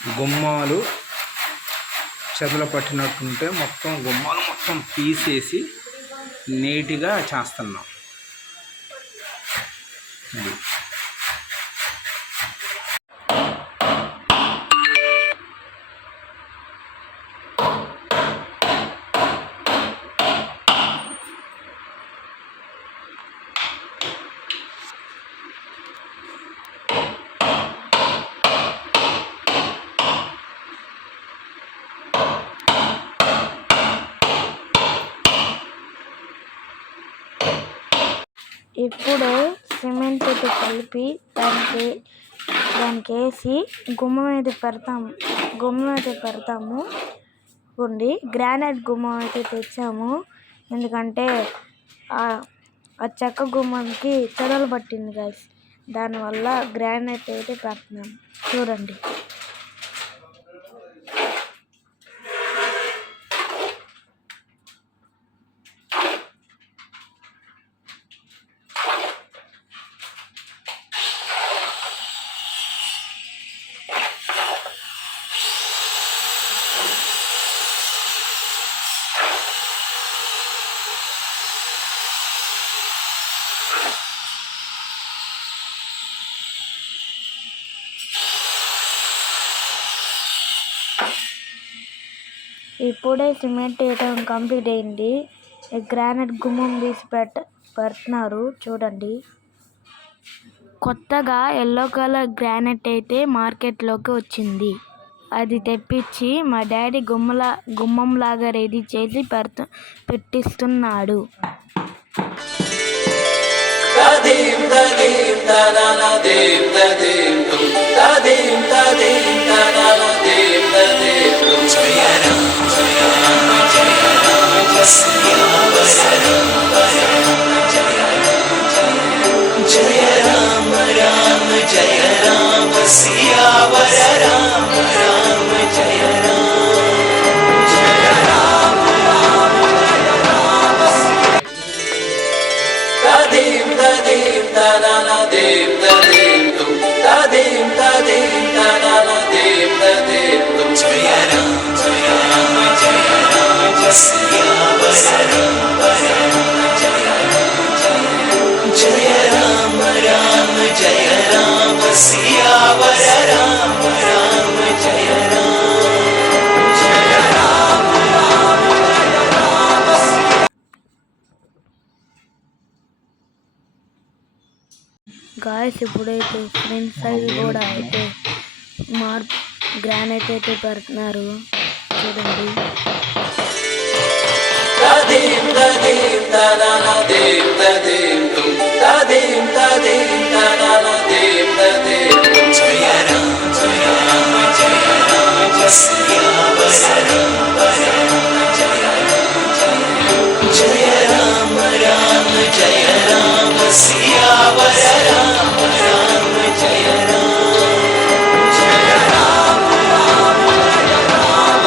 గుమ్మాలు చెదలు పట్టినట్టుంటే మొత్తం గుమ్మాలు మొత్తం తీసేసి నీట్గా చేస్తున్నాం. అది ఇప్పుడు సిమెంట్తో కలిపి దానికి వేసి గుమ్మం అయితే పెడతాము. ఉండి గ్రానైట్ గుమ్మం అయితే తెచ్చాము. ఎందుకంటే ఆ చెక్క గుమ్మంకి చెదలు పట్టింది గైస్. దానివల్ల గ్రానైట్ అయితే పెడుతున్నాము. చూడండి. ఇప్పుడే సిమెంట్ వేయడం కంప్లీట్ అయింది. గ్రానైట్ గుమ్మం తీసి పెడుతున్నారు. చూడండి. కొత్తగా ఎల్లో కలర్ గ్రానైట్ అయితే మార్కెట్లోకి వచ్చింది. అది తెప్పించి మా డాడీ గుమ్మంలాగా రెడీ చేసి పెట్టిస్తున్నాడు. జయ రామ రామ జయ రామ సియావర రామ రామ జయ రామ జయ రామ రామ జయ రామ తదేం తదేం తనన దేం తదేం తుం తదేం తదేం తనన దేం తదేం తుం జయ రామ జయ రామ సియావర రామ రామ జయ జయ రామ రామ జయ రామ సియావర రామ రామ జయ రామ జయ రామ రామ జయ రామ. గాయస్ ఇప్పుడైతే ఫ్రంట్ సైడ్ కూడా అయితే గ్రానైట్ అయితే పెడుతున్నారు. చూడండి. తదేం తదేం తనన దేం తదేం తుం తదేం తదేం తనన దేం తదేం తుం జయ రామ జయ రామ సియావర రామ రామ జయ జయ రామ రామ జయ రామ సియావర రామ రామ జయ రామ జయ రామ రామ జయ Rama.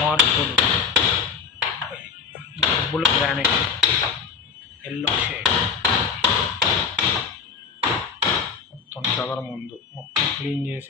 Marble granite yellow shade మొత్తం చదరం ముందు మొత్తం క్లీన్ చేసి